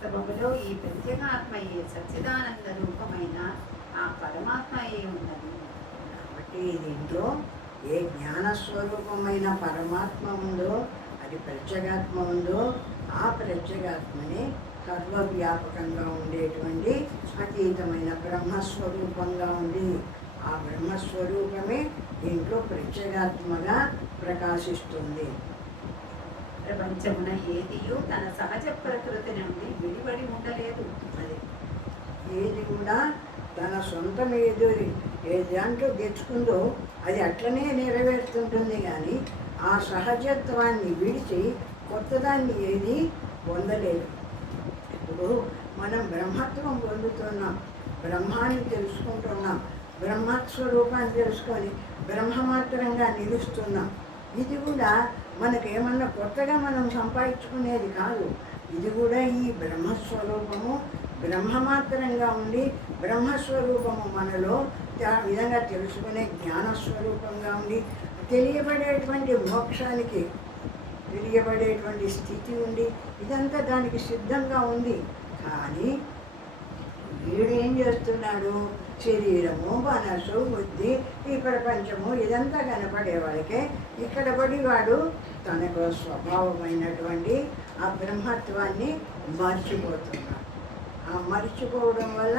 వాస్తవములో ఈ ప్రత్యేగాత్మయే సచ్చిదానంద రూపమైన ఆ పరమాత్మ అయి ఉన్నది. కాబట్టి దీంట్లో ఏ జ్ఞానస్వరూపమైన పరమాత్మ ఉందో, అది ప్రత్యేగాత్మ ఉందో, ఆ ప్రత్యేగాత్మని సర్వవ్యాపకంగా ఉండేటువంటి అతీతమైన బ్రహ్మస్వరూపంగా ఉంది. ఆ బ్రహ్మస్వరూపమే దీంట్లో ప్రత్యేగాత్మగా ప్రకాశిస్తుంది. ప్రపంచమున ఏదియు తన సహజ ప్రకృతి నుండి విడివడి ఉండలేదు. అది ఏది కూడా తన సొంతం ఏది అంటూ తెచ్చుకుందో అది అట్లనే నెరవేరుతుంటుంది. కానీ ఆ సహజత్వాన్ని విడిచి కొత్తదాన్ని ఏది పొందలేదు. ఇప్పుడు మనం బ్రహ్మత్వం పొందుతున్నాం, బ్రహ్మాన్ని తెలుసుకుంటున్నాం, బ్రహ్మస్వరూపాన్ని తెలుసుకొని బ్రహ్మమాత్రంగా నిలుస్తున్నాం. ఇది కూడా మనకేమన్నా కొత్తగా మనం సంపాదించుకునేది కాదు. ఇది కూడా ఈ బ్రహ్మస్వరూపము బ్రహ్మమాత్రంగా ఉండి బ్రహ్మస్వరూపము మనలో ఆ విధంగా తెలుసుకునే జ్ఞానస్వరూపంగా ఉండి తెలియబడేటువంటి మోక్షానికి తెలియబడేటువంటి స్థితి ఉండి ఇదంతా దానికి సిద్ధంగా ఉంది. కానీ వీడు ఏం చేస్తున్నాడు? శరీరము, మనసు, బుద్ధి, ఈ ప్రపంచము ఇదంతా కనపడేవాడికే ఇక్కడ పడి వాడు తనకు స్వభావమైనటువంటి ఆ బ్రహ్మత్వాన్ని మర్చిపోతున్నాడు. ఆ మర్చిపోవడం వల్ల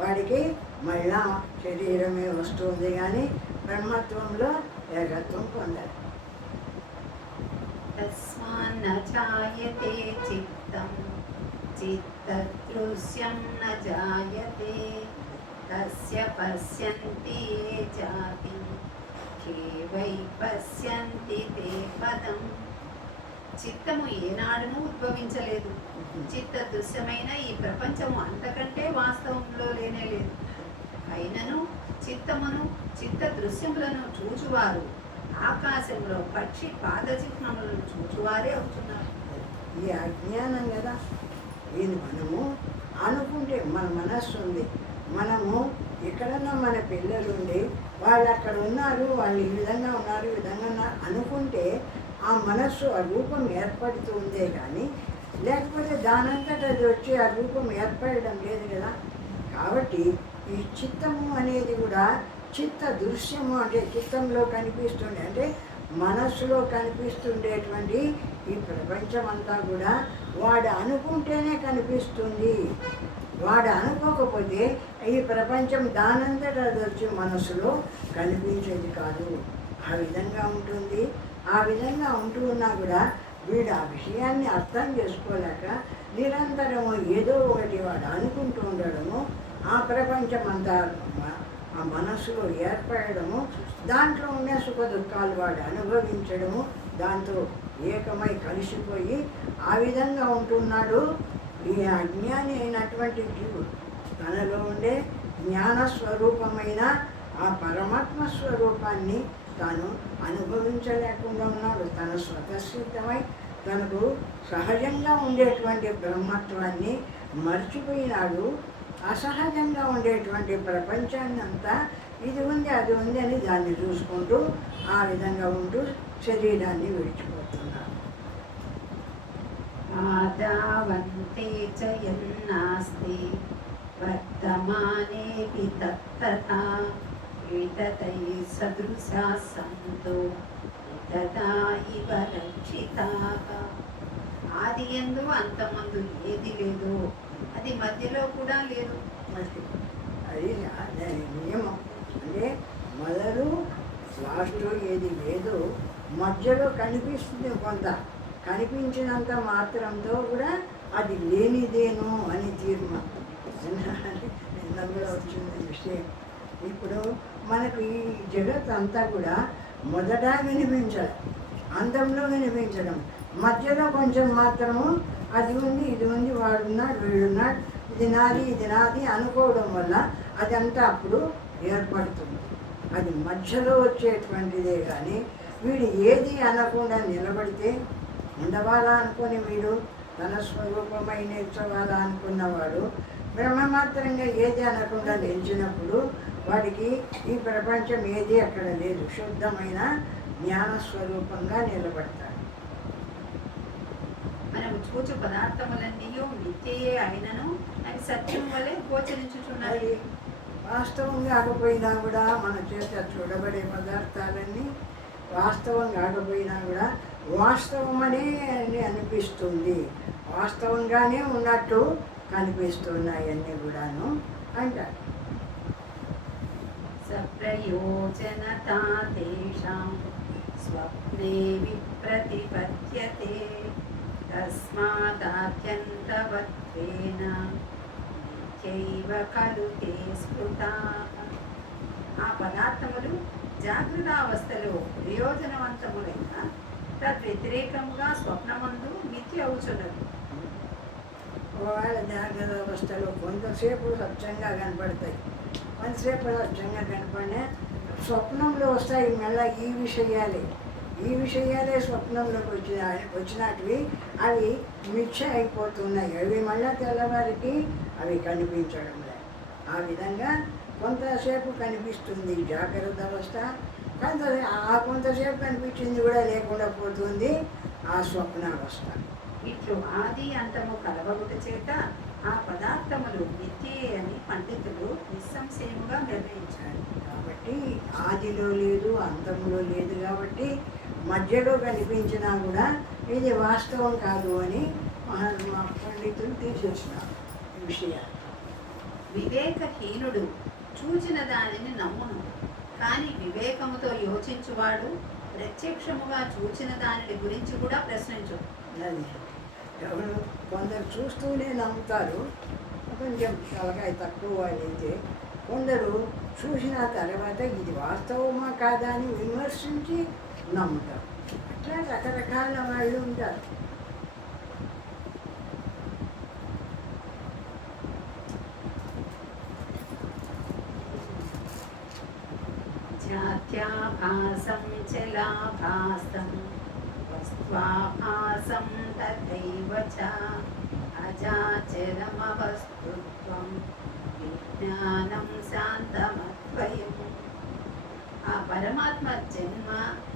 వాడికి మళ్ళా శరీరమే వస్తుంది, కానీ బ్రహ్మత్వంలో ఏకత్వం పొందాలి. తస్మాన్న జాయతే చిత్తం చిత్తదృశ్యం న జాయతే తస్య పశ్యంతి ఏ జాతి కేవై పశ్యంతి తే పదం. చిత్తము ఏనాడును ఉద్భవించలేదు. చిత్త దృశ్యమైన ఈ ప్రపంచము అంతకంటే వాస్తవంలో లేనే లేదు. అయినను చిత్తమును చిత్త దృశ్యములను చూచువారు ఆకాశంలో పక్షి పాదచిహ్నములను చూచువారే అవుతున్నారు. ఈ అజ్ఞానం కదా. ఇది మనము అనుకుంటే మన మనస్సు ఉంది, మనము ఎక్కడన్నా మన పిల్లలుండి వాళ్ళు అక్కడ ఉన్నారు, వాళ్ళు ఈ విధంగా ఉన్నారు, ఈ విధంగా ఉన్నారు అనుకుంటే ఆ మనస్సు ఆ రూపం ఏర్పడుతూ ఉందే. కానీ లేకపోతే దానంతట అది వచ్చి ఆ రూపం ఏర్పడడం లేదు కదా. కాబట్టి ఈ చిత్తము అనేది కూడా చిత్త దృశ్యము అంటే చిత్తంలో కనిపిస్తుండే అంటే మనస్సులో కనిపిస్తుండేటువంటి ఈ ప్రపంచం అంతా కూడా వాడు అనుకుంటేనే కనిపిస్తుంది. వాడు అనుకోకపోతే ఈ ప్రపంచం దానంతటా అది వచ్చి మనస్సులో కనిపించేది కాదు. ఆ విధంగా ఉంటుంది. ఆ విధంగా ఉంటూ ఉన్నా కూడా వీడు ఆ విషయాన్ని అర్థం చేసుకోలేక నిరంతరము ఏదో ఒకటి వాడు అనుకుంటూ ఉండడము, ఆ ప్రపంచం అంతా ఆ మనస్సులో ఏర్పడము, దాంట్లో ఉండే సుఖ దుఃఖాలు వాడు అనుభవించడము, దాంతో ఏకమై కలిసిపోయి ఆ విధంగా ఉంటున్నాడు. ఈ అజ్ఞాని అయినటువంటి జీవుడు తనలో ఉండే జ్ఞానస్వరూపమైన ఆ పరమాత్మ స్వరూపాన్ని తాను అనుభవించలేకుండా ఉన్నాడు. తన స్వతసిద్ధమై తనకు సహజంగా ఉండేటువంటి బ్రహ్మత్వాన్ని మర్చిపోయినాడు. అసహజంగా ఉండేటువంటి ప్రపంచాన్ని అంతా ఇది ఉంది అది ఉంది అని దాన్ని చూసుకుంటూ ఆ విధంగా ఉంటూ శరీరాన్ని విడిచిపోతున్నాడు. ఆదావంతే చ యన్నాస్తి వర్తమానేపి తత్తథా వితతై సదృశా సంతో వితతా ఇవ రక్షితాః. ఆది యందు అంతమందు ఏది లేదో అది మధ్యలో కూడా లేదు. అది దాని నియమం. అంటే మొదలు లాస్ట్ ఏది లేదో మధ్యలో కనిపిస్తుంది. కొంత కనిపించినంత మాత్రంతో కూడా అది లేనిదేను అని తీర్మానం కూడా వచ్చింది విషయం. ఇప్పుడు మనకు ఈ జగత్ అంతా కూడా మొదట వినిపించాలి, అంతంలో వినిపించడం, మధ్యలో కొంచెం మాత్రము అది ఉంది ఇది ఉంది, వాడున్నాడు వీడున్నాడు, ఇది నాది ఇది నాది అనుకోవడం వల్ల అదంతా అప్పుడు ఏర్పడుతుంది. అది మధ్యలో వచ్చేటువంటిదే. కానీ వీడు ఏది అనకుండా నిలబడితే ఉండవాలా అనుకుని వీడు తన స్వరూపమై నిల్చోవాలా అనుకున్నవాడు బ్రహ్మమాత్రంగా ఏది అనకుండా నిలిచినప్పుడు వాడికి ఈ ప్రపంచం ఏది అక్కడ లేదు, శుద్ధమైన జ్ఞానస్వరూపంగా నిలబడతాడు. మనం చూచు పదార్థములన్నీ మిథ్యయే అయినను అవి సత్యం వలె గోచరించుచున్నవి. వాస్తవం కాకపోయినా కూడా మన చేత చూడబడే పదార్థాలన్నీ వాస్తవం కాకపోయినా కూడా వాస్తవమనే అనిపిస్తుంది, వాస్తవంగానే ఉన్నట్టు కనిపిస్తున్నాయి అన్నీ కూడాను అంటారు. సప్రయోజనతా తేషాం స్వప్నే విప్రతిపద్యతే తస్మాదాత్యంతవత్వేన నిత్యైవ ఖలు తే స్మృతాః. ఆ పదార్థములు జాగృతావస్థలో ప్రయోజనవంతములైన తద్వ్యతిరేకముగా స్వప్నమందు మిథ్య అవుచున్నది. ఒకవేళ జాగ్రత్త అవస్థలో కొంతసేపు స్వచ్ఛంగా కనపడతాయి, కొంతసేపు స్వచ్ఛంగా కనపడినా స్వప్నంలో వస్తాయి మళ్ళీ ఈ విషయాలే స్వప్నంలోకి వచ్చినటివి అవి మిథ్య అయిపోతున్నాయి, అవి మళ్ళీ తెల్లవారికి అవి కనిపించడం లేదు. ఆ విధంగా కొంతసేపు కనిపిస్తుంది జాగ్రత్త అవస్థ, కొంతసేపు కనిపించింది కూడా లేకుండా పోతుంది ఆ స్వప్నావస్థ. ఇట్లు ఆది అంతము కలవగుట చేత ఆ పదార్థములు మిథ్యే అని పండితులు నిస్సంశయముగా నిర్ణయించారు. కాబట్టి ఆదిలో లేదు అంతంలో లేదు కాబట్టి మధ్యలో కనిపించినా కూడా ఇది వాస్తవం కాదు అని పండితులు తీసేస్తున్నారు ఈ విషయాలు. వివేకహీనుడు చూచిన దానిని నమ్మును, కానీ వివేకముతో యోచించువాడు ప్రత్యక్షముగా చూచిన దానిని గురించి కూడా ప్రశ్నించు. అది ఎవరు కొందరు చూస్తూనే నమ్ముతారు, కొంచెం తలకాయ తక్కువ వాళ్ళైతే కొందరు చూసిన తర్వాత ఇది వాస్తవమా కాదా అని విమర్శించి నమ్ముతారు. అట్లా రకరకాల వాళ్ళు ఉంటారు. జాత్యాభాసం చలాభాసం వస్త్వాభాసం తథైవ చ అజాచరమవస్తుత్వం విజ్ఞానం శాంతమద్వయం. ఆ పరమాత్మ జన్మ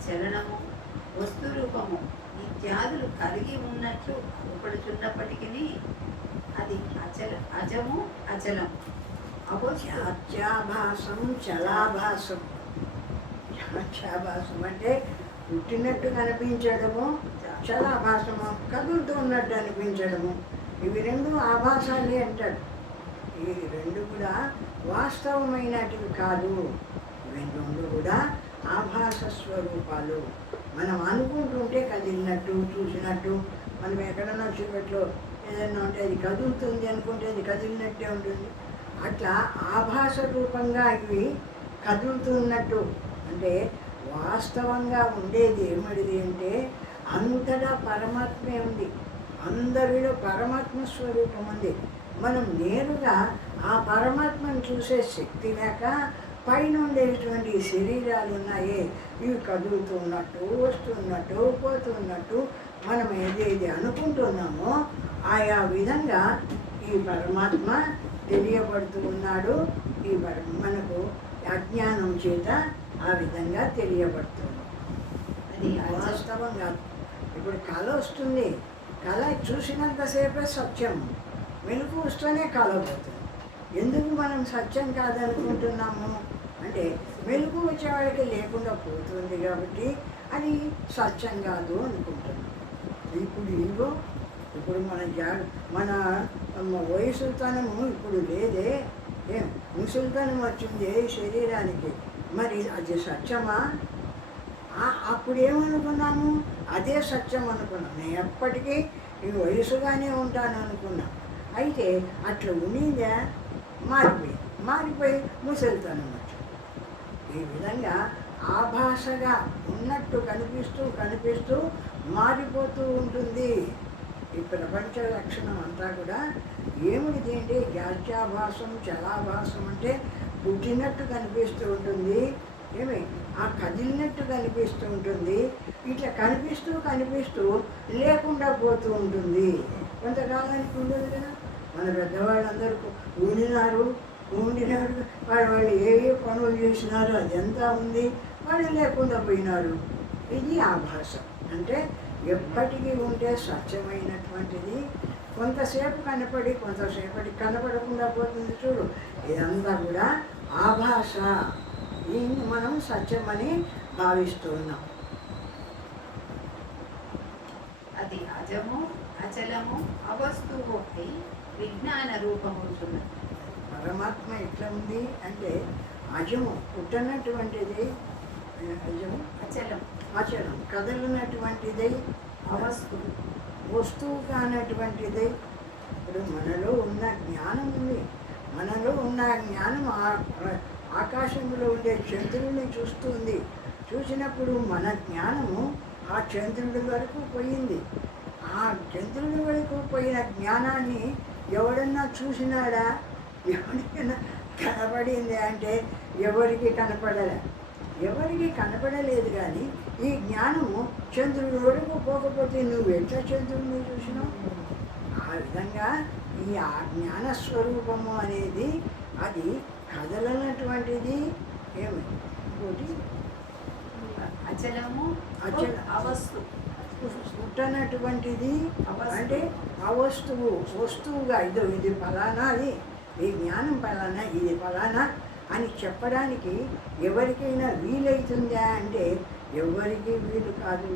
చలనము వస్తు రూపము ఇత్యాదులు కలిగి ఉన్నట్లు ఉపడుచున్నప్పటికీ అది అజము అచలం. జాత్యాభాసం చలాభాసం. జాత్యాభాసం అంటే పుట్టినట్టు కనిపించడము, చలాభాసము కదులుతూ ఉన్నట్టు అనిపించడము, ఇవి రెండు ఆభాసాలే అంటాడు. ఈ రెండు కూడా వాస్తవమైనటివి కాదు, ఇవి రెండు కూడా ఆభాస స్వరూపాలు. మనం అనుకుంటుంటే కదిలినట్టు చూసినట్టు, మనం ఎక్కడన్నా చీకట్లో ఏదైనా ఉంటే అది కదులుతుంది అనుకుంటే అది కదిలినట్టే ఉంటుంది. అట్లా ఆభాస రూపంగా ఇవి కదులుతున్నట్టు అంటే వాస్తవంగా ఉండేది ఏమిటిది అంటే అంతటా పరమాత్మే ఉంది, అందరిలో పరమాత్మ స్వరూపం ఉంది. మనం నేరుగా ఆ పరమాత్మను చూసే శక్తి లేక పైన ఉండేటువంటి శరీరాలు ఉన్నాయే ఇవి కదులుతున్నట్టు వస్తున్నట్టు పోతున్నట్టు మనం ఏదేది అనుకుంటున్నామో ఆయా విధంగా ఈ పరమాత్మ తెలియబడుతూ ఉన్నాడు. ఈ మనకు అజ్ఞానం చేత ఆ విధంగా తెలియబడుతుంది. అది వాస్తవం కాదు. ఇప్పుడు కళ వస్తుంది, కళ చూసినంతసేపే సత్యం, వెలుగు వస్తూనే కళ పోతుంది. ఎందుకు మనం సత్యం కాదనుకుంటున్నాము అంటే వెలుగు వచ్చేవాడికి లేకుండా పోతుంది కాబట్టి అది సత్యం కాదు అనుకుంటున్నాం. ఇప్పుడు మన వయసుతనము ఇప్పుడు లేదే, ముసలితనం వచ్చింది శరీరానికి, మరి అది సత్యమా? అప్పుడు ఏమనుకున్నాము? అదే సత్యం అనుకున్నాం. నేను ఎప్పటికీ ఈ వయసుగానే ఉంటాను అనుకున్నాం. అయితే అట్లా ఉండిందా మారిపోయి ముసలితనం వచ్చింది. ఈ విధంగా ఆభాసగా ఉన్నట్టు కనిపిస్తూ మారిపోతూ ఉంటుంది. ఈ ప్రపంచ లక్షణం అంతా కూడా ఏమిటి అంటే జాత్యాభాసం చలాభాసం అంటే పుట్టినట్టు కనిపిస్తూ ఉంటుంది, ఆ కదిలినట్టు కనిపిస్తూ ఉంటుంది, ఇట్లా కనిపిస్తూ లేకుండా పోతూ ఉంటుంది. కొంతకాలానికి ఉండదు కదా. మన పెద్దవాళ్ళందరూ ఉండినారు, వాళ్ళు ఏ పనులు చేసినారు అదంతా ఉంది, వాళ్ళు లేకుండా పోయినారు. ఇది ఆభాసం. అంటే ఎప్పటికీ ఉంటే స్వచ్ఛమైనటువంటిది. కొంతసేపు కనపడి కొంతసేపటికి కనపడకుండా పోతుంది చూడు. ఇదంతా కూడా ఆభాష. దీన్ని మనం సత్యమని భావిస్తూ ఉన్నాం. అది అజము అచలము అవస్తువు అయి విజ్ఞాన రూపమవుతున్నది. పరమాత్మ ఎట్లా ఉంది అంటే అజము పుట్టనటువంటిది, అజము అచలం అచలం కదలనటువంటిది, అవస్తువు వస్తువు కానటువంటిది. ఇప్పుడు మనలో ఉన్న జ్ఞానం ఉంది. మనలో ఉన్న జ్ఞానం ఆకాశంలో ఉండే చంద్రుడిని చూస్తుంది. చూసినప్పుడు మన జ్ఞానము ఆ చంద్రుడి వరకు పోయింది. ఆ చంద్రుడి వరకు పోయిన జ్ఞానాన్ని ఎవడన్నా చూసినాడా? ఎవరికైనా కనపడింది అంటే ఎవరికి కనపడలే, ఎవరికి కనపడలేదు. కానీ ఈ జ్ఞానము చంద్రుడి వరకు పోకపోతే నువ్వు ఎట్లా చంద్రుడిని చూసినావు? ఆ విధంగా ఈ ఆ జ్ఞానస్వరూపము అనేది అది కదలనటువంటిది. ఏమి ఇంకోటి అచలము అచల అవస్తు పుట్టనటువంటిది అంటే ఆ వస్తువు వస్తువుగా ఇది ఫలానాది, ఈ జ్ఞానం ఫలానా, ఇది ఫలానా అని చెప్పడానికి ఎవరికైనా వీలవుతుందా అంటే ఎవరికి వీలు కాదు.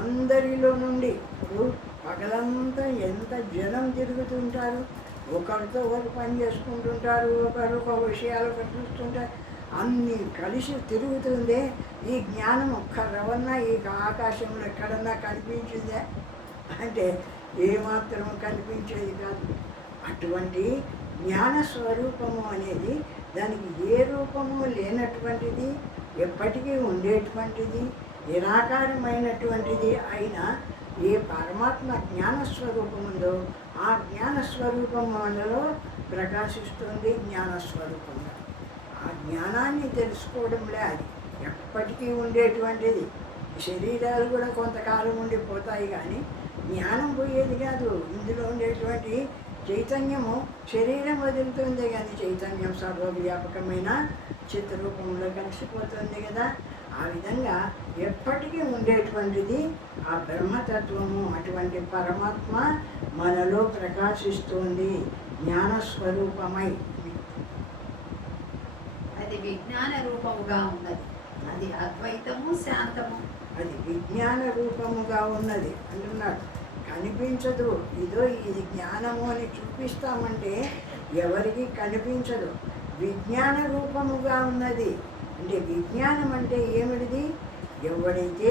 అందరిలో నుండి ఇప్పుడు పగలంతా ఎంత జనం తిరుగుతుంటారు. ఒకరితో ఒకరు పని చేసుకుంటుంటారు, ఒకరు ఒక విషయాలు చూస్తుంటారు. అన్నీ కలిసి తిరుగుతుందే. ఈ జ్ఞానం ఒక్క రవన్న ఈ ఆకాశంలో ఎక్కడన్నా కనిపించిందే అంటే ఏమాత్రం కనిపించేది కాదు. అటువంటి జ్ఞాన స్వరూపము అనేది దానికి ఏ రూపము లేనటువంటిది, ఎప్పటికీ ఉండేటువంటిది, నిరాకారమైనటువంటిది అయినా ఏ పరమాత్మ జ్ఞానస్వరూపం ఉందో ఆ జ్ఞానస్వరూపములలో ప్రకాశిస్తుంది. జ్ఞానస్వరూపంగా ఆ జ్ఞానాన్ని తెలుసుకోవడంలే అది ఎప్పటికీ ఉండేటువంటిది. శరీరాలు కూడా కొంతకాలం ఉండిపోతాయి కానీ జ్ఞానం పోయేది కాదు. ఇందులో ఉండేటువంటి చైతన్యము శరీరం వదులుతుంది కానీ చైతన్యం సర్వవ్యాపకమైన చిత్రరూపంలో కలిసిపోతుంది కదా. ఆ విధంగా ఎప్పటికీ ఉండేటువంటిది ఆ బ్రహ్మతత్వము. అటువంటి పరమాత్మ మనలో ప్రకాశిస్తుంది జ్ఞానస్వరూపమై. అది విజ్ఞాన రూపముగా ఉన్నది. అది అద్వైతము శాంతము. అది విజ్ఞాన రూపముగా ఉన్నది అంటున్నాడు. కనిపించదు. ఇదో ఇది జ్ఞానము అని చూపిస్తామంటే ఎవరికి కనిపించదు. విజ్ఞాన రూపముగా ఉన్నది అంటే విజ్ఞానం అంటే ఏమిటిది? ఎవడైతే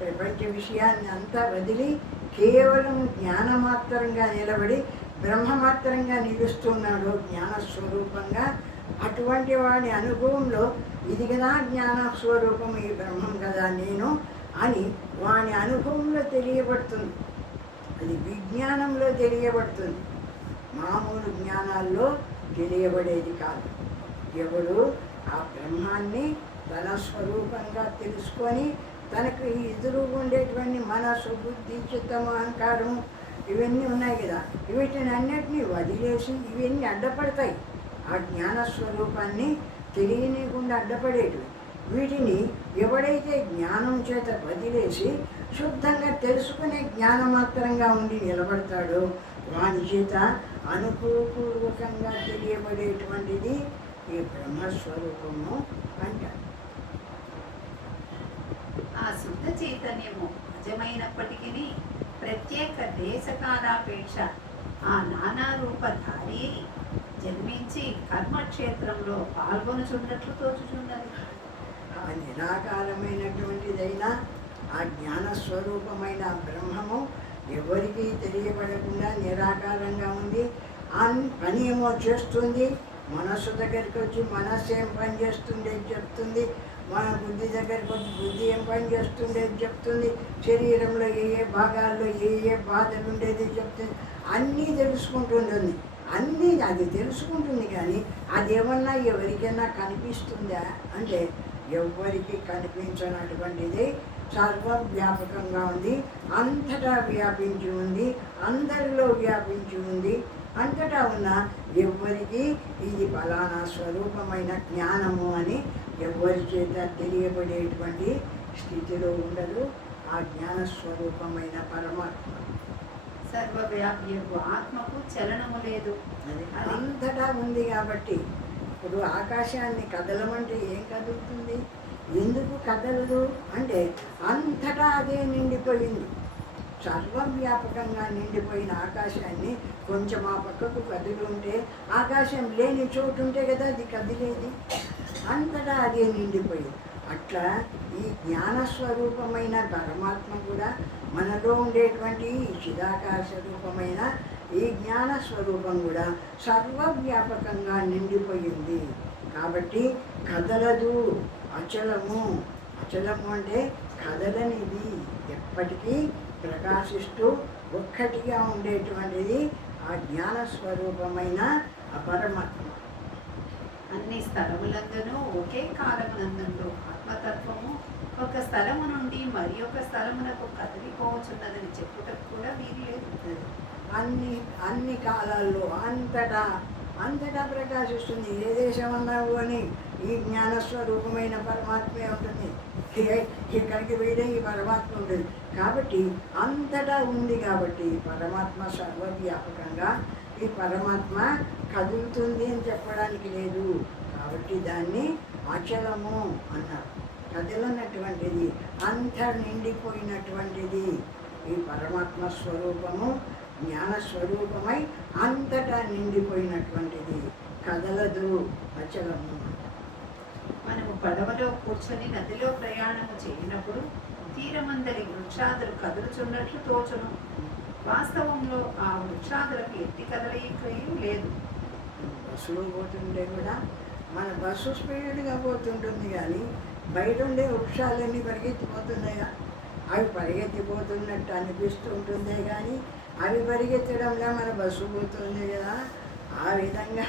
ప్రపంచ విషయాన్ని అంతా వదిలి కేవలం జ్ఞానమాత్రంగా నిలబడి బ్రహ్మమాత్రంగా నిలుస్తున్నాడో జ్ఞానస్వరూపంగా, అటువంటి వాడి అనుభవంలో ఇది కదా జ్ఞానస్వరూపం, ఈ బ్రహ్మం కదా నేను అని వాని అనుభవంలో తెలియబడుతుంది. అది విజ్ఞానంలో తెలియబడుతుంది. మామూలు జ్ఞానాల్లో తెలియబడేది కాదు. ఎవడు ఆ బ్రహ్మాన్ని తన స్వరూపంగా తెలుసుకొని తనకు ఎదురు ఉండేటువంటి మనసు, బుద్ధి, చిత్తము, అహంకారం ఇవన్నీ ఉన్నాయి కదా, వీటిని అన్నిటినీ వదిలేసి ఇవన్నీ అడ్డపడతాయి. ఆ జ్ఞానస్వరూపాన్ని తెలియనీయకుండా అడ్డపడేటివి. వీటిని ఎవడైతే జ్ఞానం చేత వదిలేసి శుద్ధంగా తెలుసుకునే జ్ఞానమాత్రంగా ఉండి నిలబడతాడో వాని చేత అనుభవపూర్వకంగా తెలియబడేటువంటిది ఈ బ్రహ్మస్వరూపము అంటారు. ఆ శుద్ధ చైతన్యము నిజమైనప్పటికీ ప్రత్యేక దేశకాలాపేక్ష ఆ నానా రూపధారి జన్మించి కర్మక్షేత్రంలో పాల్గొనుచున్నట్లు తోచుచున్నది. ఆ నిరాకారమైనటువంటిదైనా ఆ జ్ఞానస్వరూపమైన బ్రహ్మము ఎవరికీ తెలియబడకుండా నిరాకారంగా ఉంది. ఆ పని ఏమో చేస్తుంది. మనస్సు దగ్గరికి వచ్చి మనస్సు ఏం పని చేస్తుండేది చెప్తుంది. మన బుద్ధి దగ్గరికి వచ్చి బుద్ధి ఏం పని చేస్తుండేది చెప్తుంది. శరీరంలో ఏ ఏ భాగాల్లో ఏ ఏ బాధలు ఉండేది చెప్తుంది. అన్నీ తెలుసుకుంటుంది. అన్నీ అది తెలుసుకుంటుంది కానీ అదేమన్నా ఎవరికైనా కనిపిస్తుందా అంటే ఎవరికి కనిపించినటువంటిది సర్వవ్యాపకంగా ఉంది. అంతటా వ్యాపించి ఉంది. అందరిలో వ్యాపించి ఉంది. అంతటా ఉన్న ఎవ్వరికి ఇది ఫలానా స్వరూపమైన జ్ఞానము అని ఎవ్వరి చేత తెలియబడేటువంటి స్థితిలో ఉండదు. ఆ జ్ఞానస్వరూపమైన పరమాత్మ. సర్వవ్యాప్యకు ఆత్మకు చలనము లేదు. అది అంతటా ఉంది కాబట్టి ఇప్పుడు ఆకాశాన్ని కదలమంటే ఏం కదులుతుంది? ఎందుకు కదలదు అంటే అంతటా అదే నిండిపోయింది. సర్వవ్యాపకంగా నిండిపోయిన ఆకాశాన్ని కొంచెం ఆ పక్కకు కదిలి ఉంటే ఆకాశం లేని చోటు ఉంటే కదా అది కదిలేది. అంతటా అదే నిండిపోయింది. అట్లా ఈ జ్ఞానస్వరూపమైన పరమాత్మ కూడా మనలో ఉండేటువంటి చిదాకాశ రూపమైన ఈ జ్ఞానస్వరూపం కూడా సర్వవ్యాపకంగా నిండిపోయింది. కాబట్టి కదలదు, అచలము. అచలము అంటే కదలనిది, ఎప్పటికీ ప్రకాశిస్తూ ఒక్కటిగా ఉండేటువంటిది ఆ జ్ఞానస్వరూపమైన ఆ పరమాత్మ. అన్ని స్థలములందును ఒకే కాలమునందు ఆత్మతత్వము ఒక స్థలము నుండి మరి ఒక స్థలమునకు కదిలిపోవచ్చున్నదని చెప్పుటకు కూడా వీలు లేదు. అన్ని కాలాల్లో అంతటా ప్రకాశిస్తుంది. ఏ దేశం అన్నావు అని ఈ జ్ఞానస్వరూపమైన పరమాత్మే ఉంటుంది. ఇక్కడికి పోయినా ఈ పరమాత్మ ఉంటుంది. కాబట్టి అంతటా ఉంది. కాబట్టి పరమాత్మ సర్వవ్యాపకంగా ఈ పరమాత్మ కదులుతుంది అని చెప్పడానికి లేదు. కాబట్టి దాన్ని అచలము అన్నారు. కదలనటువంటిది, నిండిపోయినటువంటిది ఈ పరమాత్మ స్వరూపము. జ్ఞానస్వరూపమై అంతటా నిండిపోయినటువంటిది, కదలదు, అచలము. మనము పడవలో కూర్చొని నదిలో ప్రయాణము చేయనప్పుడు తీరమందరి వృక్షాదులు కదులుచున్నట్లు తోచును. వాస్తవంలో ఆ వృక్షాదులకు ఎత్తి కదలికయు లేదు. బస్సులో పోతుంటే కూడా మన బస్సు స్పీడ్గా పోతుంటుంది, కానీ బయట ఉండే వృక్షాలన్నీ పరిగెత్తిపోతున్నాయా? అవి పరిగెత్తిపోతున్నట్టు అనిపిస్తూ ఉంటుందే కానీ అవి పరిగెత్తడంలో మన బస్సు పోతుంది కదా. ఆ విధంగా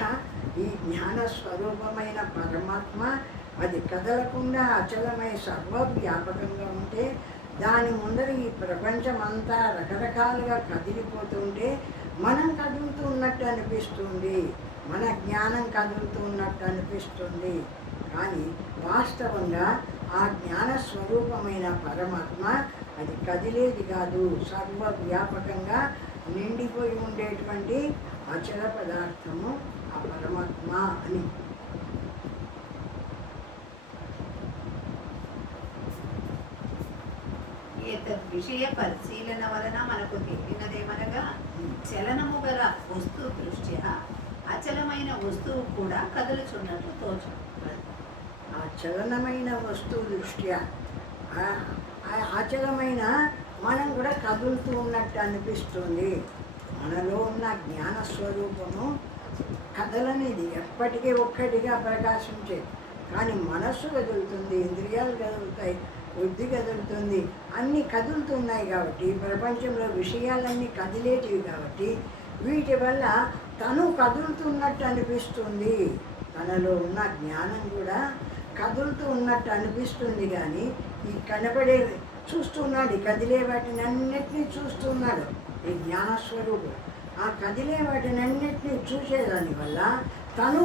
ఈ జ్ఞానస్వరూపమైన పరమాత్మ అది కదలకుండా అచలమై సర్వవ్యాపకంగా ఉంటే దాని ముందర ఈ ప్రపంచం అంతా రకరకాలుగా కదిలిపోతుంటే మనం కదులుతూ ఉన్నట్టు అనిపిస్తుంది, మన జ్ఞానం కదులుతూ ఉన్నట్టు అనిపిస్తుంది. కానీ వాస్తవంగా ఆ జ్ఞానస్వరూపమైన పరమాత్మ అది కదిలేది కాదు, సర్వవ్యాపకంగా నిండిపోయి ఉండేటువంటి అచల పదార్థము ఆ పరమాత్మ అని. విషయ పరిశీలన వలన మనకు తెలియనదేమనగా చలనము గల వస్తువు దృష్ట్యా అచలమైన వస్తువు కూడా కదులుచున్నట్లు తోచు. ఆ చలనమైన వస్తువు దృష్ట్యా అచలమైన మనం కూడా కదులుతూ ఉన్నట్టు అనిపిస్తుంది. మనలో ఉన్న జ్ఞానస్వరూపము కదలనిది, ఎప్పటికీ ఒక్కటిగా ప్రకాశించేది. కానీ మనస్సు కదులుతుంది, ఇంద్రియాలు కదులుతాయి, బుద్ధి కదులుతుంది, అన్నీ కదులుతున్నాయి. కాబట్టి ప్రపంచంలో విషయాలన్నీ కదిలేటివి కాబట్టి వీటి వల్ల తను కదులుతున్నట్టు అనిపిస్తుంది. తనలో ఉన్న జ్ఞానం కూడా కదులుతూ ఉన్నట్టు అనిపిస్తుంది. కానీ ఈ కనపడే చూస్తున్నాడు, ఈ కదిలే వాటిని అన్నిటినీ చూస్తున్నాడు ఈ జ్ఞానస్వరూపుడు. ఆ కదిలే వాటిని అన్నిటినీ చూసేదాని వల్ల తను